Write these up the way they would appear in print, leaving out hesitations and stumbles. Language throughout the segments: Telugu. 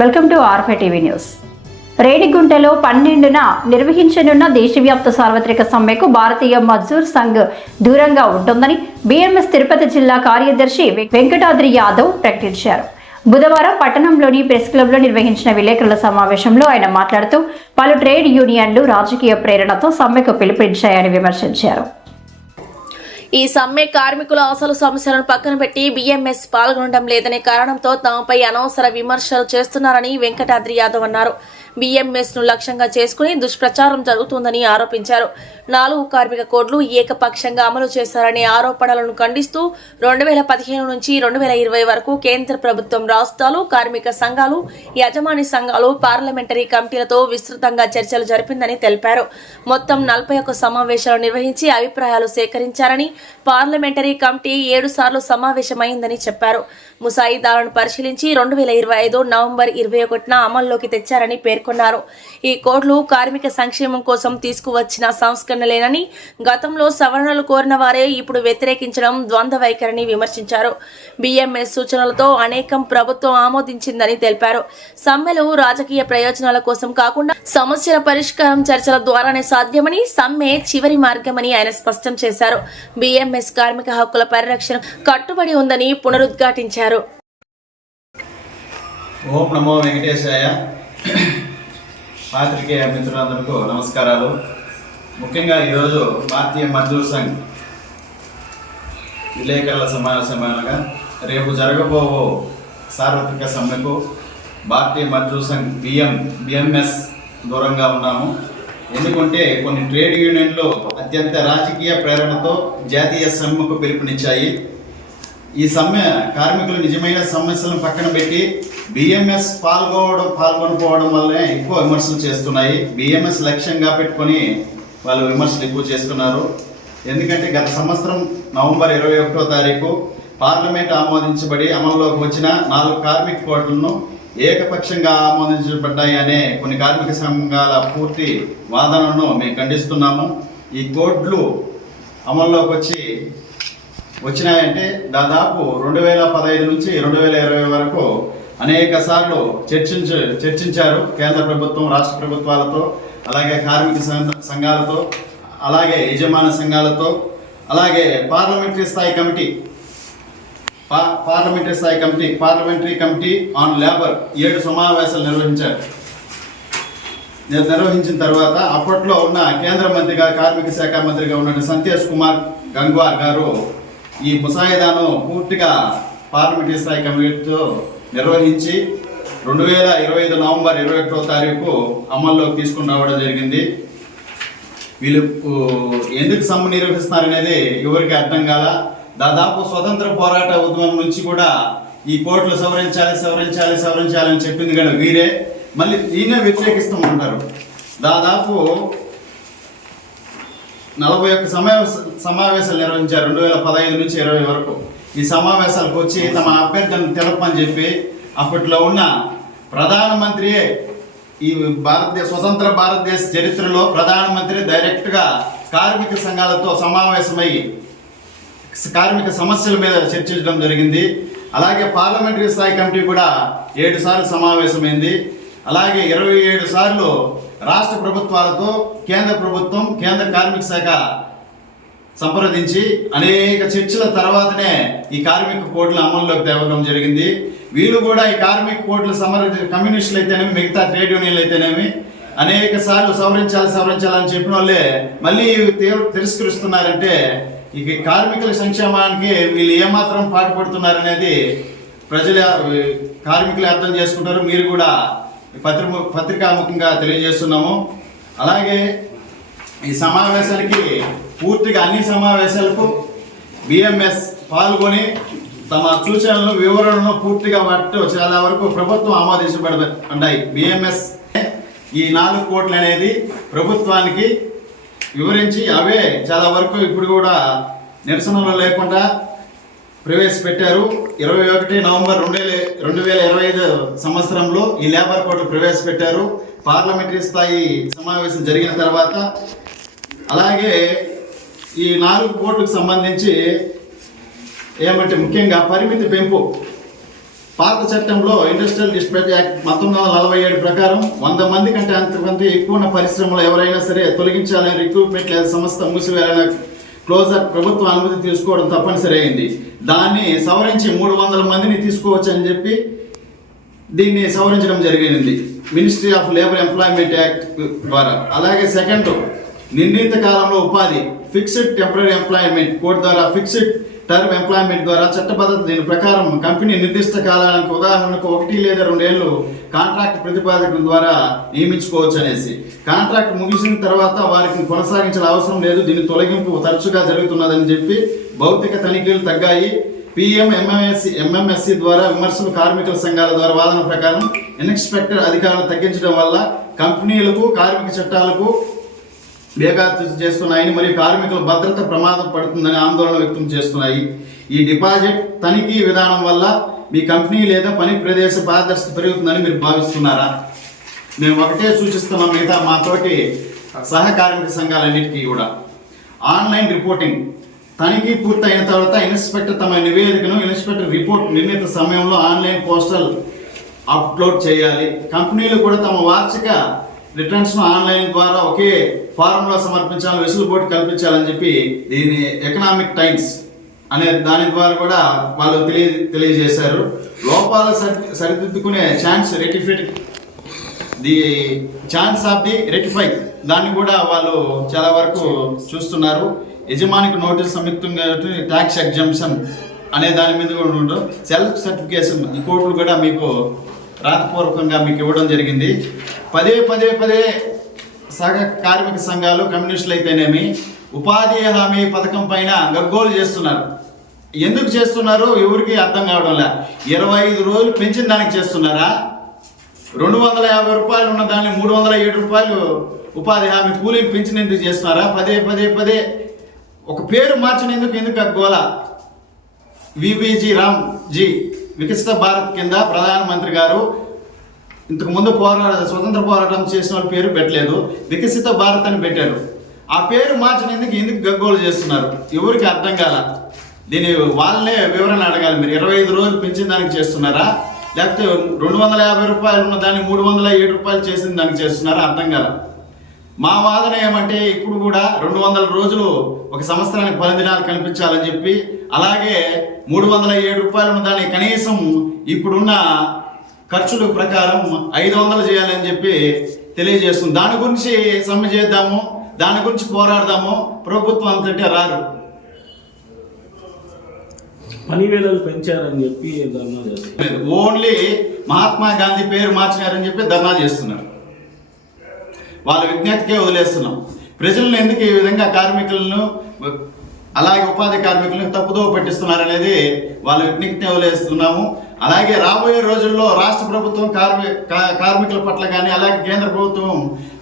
Welcome to RFI TV news. రేణిగుంటలో 12న నిర్వహించనున్న దేశవ్యాప్త సార్వత్రిక సమ్మెకు భారతీయ మజ్దూర్ సంఘ్ దూరంగా ఉంటుందని బీఎంఎస్ తిరుపతి జిల్లా కార్యదర్శి వెంకటాద్రి యాదవ్ ప్రకటించారు. బుధవారం పట్టణంలోని ప్రెస్ క్లబ్లో నిర్వహించిన విలేకరుల సమావేశంలో ఆయన మాట్లాడుతూ పలు ట్రేడ్ యూనియన్లు రాజకీయ ప్రేరణతో సమ్మెకు పిలుపునిచ్చాయని విమర్శించారు. ఈ సమ్మె కార్మికుల అసలు సమస్యలను పక్కన పెట్టి బీఎంఎస్ పాల్గొనడం లేదనే కారణంతో తమపై అనవసర విమర్శలు చేస్తున్నారని వెంకటాద్రి యాదవ్ అన్నారు. బీఎంఎస్ ను లక్ష్యంగా చేసుకుని దుష్ప్రచారం జరుగుతుందని ఆరోపించారు. 4 కార్మిక కోడ్లు ఏకపక్షంగా అమలు చేశారనే ఆరోపణలను ఖండిస్తూ 2015 నుంచి 2020 వరకు కేంద్ర ప్రభుత్వం రాష్ట్రాలు, కార్మిక సంఘాలు, యజమాని సంఘాలు, పార్లమెంటరీ కమిటీలతో విస్తృతంగా చర్చలు జరిపిందని తెలిపారు. మొత్తం 41 సమావేశాలు నిర్వహించి అభిప్రాయాలు సేకరించారని, పార్లమెంటరీ కమిటీ 7 సార్లు సమావేశమైందని చెప్పారు. ముసాయిదాలను పరిశీలించి 2025 నవంబర్ 21న అమల్లోకి తెచ్చారని పేర్కొన్నారు. ఈ కోడ్లు కార్మిక సంక్షేమం కోసం తీసుకువచ్చిన సంస్కరణలేనని, గతంలో సవరణలు కోరిన వారే ఇప్పుడు వ్యతిరేకించడం ద్వంద్వ వైఖరిని విమర్శించారు. బీఎంఎస్ సూచనలతో అనేకం ప్రభుత్వం ఆమోదించిందని తెలిపారు. సమ్మెలు రాజకీయ ప్రయోజనాల కోసం కాకుండా సమస్యల పరిష్కారం చర్చల ద్వారానే సాధ్యమని, సమ్మె చివరి మార్గమని ఆయన స్పష్టం చేశారు. బీఎంఎస్ కార్మిక హక్కుల పరిరక్షణ కట్టుబడి ఉందని పునరుద్ఘాటించారు. ఓం నమో వెంకటేశాయ. పాత్రికేయ మిత్రులందరికీ నమస్కారాలు. ముఖ్యంగా ఈరోజు భారతీయ మజ్దూర్ సంఘ్ విలేకరుల సమావేశంగా రేపు జరగబో సార్వత్రిక సమ్మెకు భారతీయ మజ్దూర్ సంఘ్ బిఎంఎస్ దూరంగా ఉన్నాము. ఎందుకంటే కొన్ని ట్రేడ్ యూనియన్లు అత్యంత రాజకీయ ప్రేరణతో జాతీయ సమ్మెకు పిలుపునిచ్చాయి. ఈ సమ్మె కార్మికులు నిజమైన సమస్యలను పక్కన పెట్టి బీఎంఎస్ పాల్గొనకపోవడం వల్లనే ఎక్కువ విమర్శలు చేస్తున్నాయి. బీఎంఎస్ లక్ష్యంగా పెట్టుకొని వాళ్ళు విమర్శలు ఎక్కువ చేస్తున్నారు. ఎందుకంటే గత సంవత్సరం నవంబర్ 21వ తారీఖు పార్లమెంట్ ఆమోదించబడి అమల్లోకి వచ్చిన 4 కార్మిక కోడ్లను ఏకపక్షంగా ఆమోదించబడ్డాయి అనే కొన్ని కార్మిక సంఘాల పూర్తి వాదనను మేము ఖండిస్తున్నాము. ఈ కోడ్లు అమల్లోకి వచ్చినాయంటే దాదాపు 2015 నుంచి 2020 వరకు అనేక సార్లు చర్చించారు కేంద్ర ప్రభుత్వం, రాష్ట్ర ప్రభుత్వాలతో, అలాగే కార్మిక సంఘాలతో, అలాగే యజమాని సంఘాలతో, అలాగే పార్లమెంటరీ స్థాయి కమిటీ ఆన్ లేబర్ 7 సమావేశాలు నిర్వహించిన తర్వాత అప్పట్లో ఉన్న కేంద్ర మంత్రిగా, కార్మిక శాఖ మంత్రిగా ఉన్న సంతోష్ కుమార్ గంగ్వార్ గారు ఈ ముసాయిదాను పూర్తిగా పార్లమెంటరీ స్థాయి కమిటీతో నిర్వహించి 2025 నవంబర్ 21వ తారీఖు అమల్లోకి తీసుకుని రావడం జరిగింది. వీళ్ళు ఎందుకు సమ్మె నిర్వహిస్తున్నారనేది ఎవరికి అర్థం కాల. దాదాపు స్వతంత్ర పోరాట ఉద్యమం నుంచి కూడా ఈ కోర్టులు సవరించాలని చెప్పింది కానీ వీరే మళ్ళీ దీన్నే వ్యతిరేకిస్తూ ఉంటారు. దాదాపు 41 సమావేశాలు నిర్వహించారు 2015 నుంచి 20 వరకు. ఈ సమావేశాలకు వచ్చి తమ అభ్యర్థులను తెలపని చెప్పి అప్పట్లో ఉన్న ప్రధానమంత్రియే, ఈ స్వతంత్ర భారతదేశ చరిత్రలో ప్రధానమంత్రి డైరెక్ట్గా కార్మిక సంఘాలతో సమావేశమై కార్మిక సమస్యల మీద చర్చించడం జరిగింది. అలాగే పార్లమెంటరీ స్థాయి కమిటీ కూడా 7 సార్లు సమావేశమైంది. అలాగే 27 సార్లు రాష్ట్ర ప్రభుత్వాలతో కేంద్ర ప్రభుత్వం, కేంద్ర కార్మిక శాఖ సంప్రదించి అనేక చర్చల తర్వాతనే ఈ కార్మిక కోడ్ల అమల్లోకి తేవడం జరిగింది. వీళ్ళు కూడా ఈ కార్మిక కోడ్ల కమ్యూనిస్టులు అయితేనేమి, మిగతా ట్రేడ్ యూనియన్లు అయితేనేమి అనేక సార్లు సవరించాలని చెప్పిన వాళ్ళే మళ్ళీ తిరస్కరిస్తున్నారంటే ఇక కార్మికుల సంక్షేమానికి వీళ్ళు ఏమాత్రం పాటుపడుతున్నారనేది కార్మికులు అర్థం చేసుకుంటారు. మీరు కూడా పత్రికాముఖంగా తెలియజేస్తున్నాము. అలాగే ఈ సమావేశానికి పూర్తిగా అన్ని సమావేశాలకు బిఎంఎస్ పాల్గొని తమ సూచనలను, వివరణను పూర్తిగా చాలా వరకు ప్రభుత్వం ఆమోదించబడ్డాయి. బిఎంఎస్ ఈ 4 కోట్లు అనేది ప్రభుత్వానికి వివరించి అవే చాలా వరకు ఇప్పుడు కూడా నిరసనలు లేకుండా ప్రవేశపెట్టారు. 21 నవంబర్ 2025 సంవత్సరంలో ఈ లేబర్ కోడ్లు ప్రవేశపెట్టారు. పార్లమెంటరీ స్థాయి సమావేశం జరిగిన తర్వాత అలాగే ఈ 4 కోడ్లకు సంబంధించి ఏమంటే ముఖ్యంగా పరిమితి పెంపు పాత చట్టంలో ఇండస్ట్రియల్ డిస్పాచ్ యాక్ట్ 1947 ప్రకారం 100 మంది కంటే అంతకంటే ఎక్కువ ఉన్న పరిశ్రమలు ఎవరైనా సరే తొలగించాలని రిక్రూట్మెంట్ లేదా సంస్థ మూసివేయాలని క్లోజర్ ప్రభుత్వం అనుమతి తీసుకోవడం తప్పనిసరి అయింది. దాన్ని సవరించి 300 మందిని తీసుకోవచ్చు అని చెప్పి దీన్ని సవరించడం జరిగింది ministry of labour employment act ద్వారా. అలాగే సెకండ్, నిర్ణీత కాలంలో ఉపాధి ఫిక్స్డ్ టెంపరీ ఎంప్లాయ్మెంట్ కోడ్ ద్వారా ఫిక్స్డ్ టర్మ్ ఎంప్లాయ్మెంట్ ద్వారా చట్టబద్ధత. దీని ప్రకారం కంపెనీ నిర్దిష్ట కాలానికి ఉదాహరణకు 1 లేదా 2 ఏళ్ళు కాంట్రాక్ట్ ప్రతిపాదకుల ద్వారా నియమించుకోవచ్చు అనేసి. కాంట్రాక్ట్ ముగిసిన తర్వాత వారికి కొనసాగించిన అవసరం లేదు, దీని తొలగింపు తరచుగా జరుగుతున్నదని చెప్పి భౌతిక తనిఖీలు తగ్గాయి. ఎంఎంఎస్సి ద్వారా విమర్శలు కార్మికుల సంఘాల ద్వారా వాదన ప్రకారం ఇన్స్పెక్టర్ అధికారులు తగ్గించడం వల్ల కంపెనీలకు కార్మిక చట్టాలకు బేఖాతరు చేస్తున్నాయని మరియు కార్మికుల భద్రత ప్రమాదం పడుతుందని ఆందోళన వ్యక్తం చేస్తున్నాయి. ఈ డిపాజిట్ తనిఖీ విధానం వల్ల మీ కంపెనీ లేదా పని ప్రదేశ పారదర్శకత పెరుగుతుందని మీరు భావిస్తున్నారా? మేము ఒకటే సూచిస్తున్నాం మిగతా మాతోటి సహకార్మిక సంఘాలన్నిటికీ కూడా. ఆన్లైన్ రిపోర్టింగ్ తనిఖీ పూర్తయిన తర్వాత ఇన్స్పెక్టర్ తమ నివేదికను ఇన్స్పెక్టర్ రిపోర్ట్ నిర్ణీత సమయంలో ఆన్లైన్ పోస్టల్ అప్లోడ్ చేయాలి. కంపెనీలు కూడా తమ వార్షిక రిటర్న్స్ను ఆన్లైన్ ద్వారా ఒకే ఫారంలో సమర్పించాలని వెసులుబాటు కల్పించాలని చెప్పి దీని ఎకనామిక్ టైమ్స్ అనే దాని ద్వారా కూడా వాళ్ళు తెలియజేశారు. లోపాలు సరిదిద్దుకునే ఛాన్స్ ఆఫ్ ది రెటిఫై దాన్ని కూడా వాళ్ళు చాలా వరకు చూస్తున్నారు. యజమానికి నోటీస్ సంయుక్తంగా ట్యాక్స్ ఎగ్జంప్షన్ అనే దాని మీద కూడా ఉండడం. సెల్ఫ్ సర్టిఫికేషన్ ఈ కోర్టులు కూడా మీకు రాతపూర్వకంగా మీకు ఇవ్వడం జరిగింది. పదే సహ కార్మిక సంఘాలు కమ్యూనిస్టులు అయితేనేమి ఉపాధి హామీ పథకం పైన గగ్గోలు చేస్తున్నారు. ఎందుకు చేస్తున్నారు ఎవరికి అర్థం కావడం లే. 25 రోజులు పెంచిన దానికి చేస్తున్నారా? 250 రూపాయలు ఉన్న దాన్ని 307 రూపాయలు ఉపాధి హామీ కూలీకి పెంచినందుకు చేస్తున్నారా? పదే ఒక పేరు మార్చినందుకు గగ్గోల? విబిజీ రామ్జీ వికసిత భారత్ కింద ప్రధానమంత్రి గారు ఇంతకుముందు స్వతంత్ర పోరాటం చేసిన వాళ్ళ పేరు పెట్టలేదు, వికసిత భారత్ అని పెట్టారు. ఆ పేరు మార్చినందుకు గగ్గోలు చేస్తున్నారు? ఎవరికి అర్థం కాల. దీని వాళ్ళనే వివరణ అడగాలి. మీరు 25 రోజులు పెంచిన దానికి చేస్తున్నారా, లేకపోతే 250 రూపాయలు ఉన్న దాన్ని 307 రూపాయలు చేసిన దానికి చేస్తున్నారా? అర్థం కాల. మా వాదన ఏమంటే ఇప్పుడు కూడా 200 రోజులు ఒక సంవత్సరానికి 10 దినాలు కనిపించాలని చెప్పి, అలాగే 307 రూపాయలు ఉన్న దాన్ని కనీసం ఇప్పుడున్న ఖర్చుల ప్రకారం 500 చేయాలని చెప్పి తెలియజేస్తుంది. దాని గురించి సమ్మె చేద్దాము, దాని గురించి పోరాడదాము. ప్రభుత్వం అంతటే రారు. పని వేళలు పెంచారని చెప్పి ధర్నా చేస్తున్నారు. ఓన్లీ మహాత్మా గాంధీ పేరు మార్చినారని చెప్పి ధర్నా చేస్తున్నారు. వాళ్ళ విజ్ఞతకే వదిలేస్తున్నాం. ప్రజలను ఎందుకు ఈ విధంగా కార్మికులను అలాగే ఉపాధి కార్మికులను తప్పుదోవ పట్టిస్తున్నారు అనేది వాళ్ళ విజ్ఞతనే వదిలేస్తున్నాము. అలాగే రాబోయే రోజుల్లో రాష్ట్ర ప్రభుత్వం కార్మికుల పట్ల కానీ అలాగే కేంద్ర ప్రభుత్వం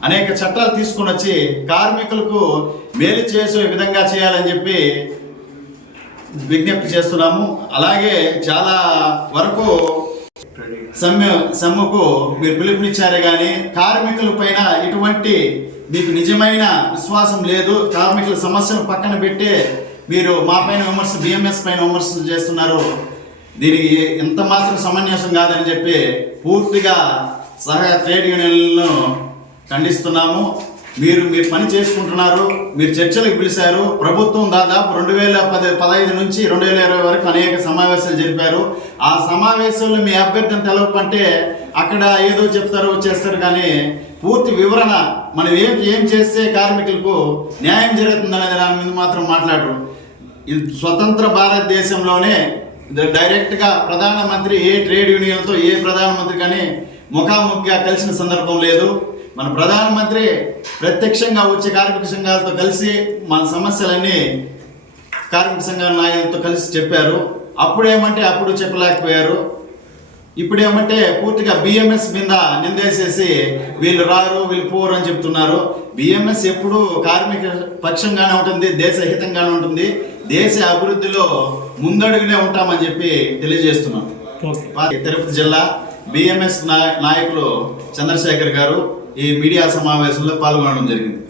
అనేక చట్టాలు తీసుకుని వచ్చి కార్మికులకు మేలు చేసే విధంగా చేయాలని చెప్పి విజ్ఞప్తి చేస్తున్నాము. అలాగే చాలా వరకు సమ్మెకు మీరు పిలుపునిచ్చారే కానీ కార్మికుల పైన ఎటువంటి మీకు నిజమైన విశ్వాసం లేదు. కార్మికుల సమస్యలు పక్కన పెట్టి మీరు మా పైన విమర్శ బిఎంఎస్ పైన విమర్శలు చేస్తున్నారు. దీనికి ఎంత మాత్రం సమంజసం కాదని చెప్పి పూర్తిగా సహ ట్రేడ్ యూనియన్లను ఖండిస్తున్నాము. మీరు పని చేసుకుంటున్నారు, మీరు చర్చలకు పిలిచారు. ప్రభుత్వం దాదాపు 2015 నుంచి 2020 వరకు అనేక సమావేశాలు జరిపారు. ఆ సమావేశాల్లో మీ అభ్యర్థన తెలపంటే అక్కడ ఏదో చెప్తారు చేస్తారు, కానీ పూర్తి వివరణ మనం ఏం చేస్తే కార్మికులకు న్యాయం జరుగుతుందనే దాని మీద మాత్రం మాట్లాడరు. ఇది స్వతంత్ర భారతదేశంలోనే డైరెక్ట్గా ప్రధానమంత్రి ఏ ట్రేడ్ యూనియన్తో ఏ ప్రధానమంత్రి కానీ ముఖాముఖిగా కలిసిన సందర్భం లేదు. మన ప్రధానమంత్రి ప్రత్యక్షంగా వచ్చే కార్మిక సంఘాలతో కలిసి మన సమస్యలన్నీ కార్మిక సంఘాల నాయకులతో కలిసి చెప్పారు. అప్పుడు చెప్పలేకపోయారు. ఇప్పుడేమంటే పూర్తిగా బిఎంఎస్ మీద నిందేసేసి వీళ్ళు రారు వీళ్ళు పోరు అని చెప్తున్నారు. బిఎంఎస్ ఎప్పుడు కార్మిక పక్షంగానే ఉంటుంది, దేశహితంగానే ఉంటుంది, దేశ అభివృద్ధిలో ముందడుగునే ఉంటామని చెప్పి తెలియజేస్తున్నాం. తిరుపతి జిల్లా బిఎంఎస్ నాయకులు చంద్రశేఖర్ గారు ఈ మీడియా సమావేశంలో పాల్గొనడం జరిగింది.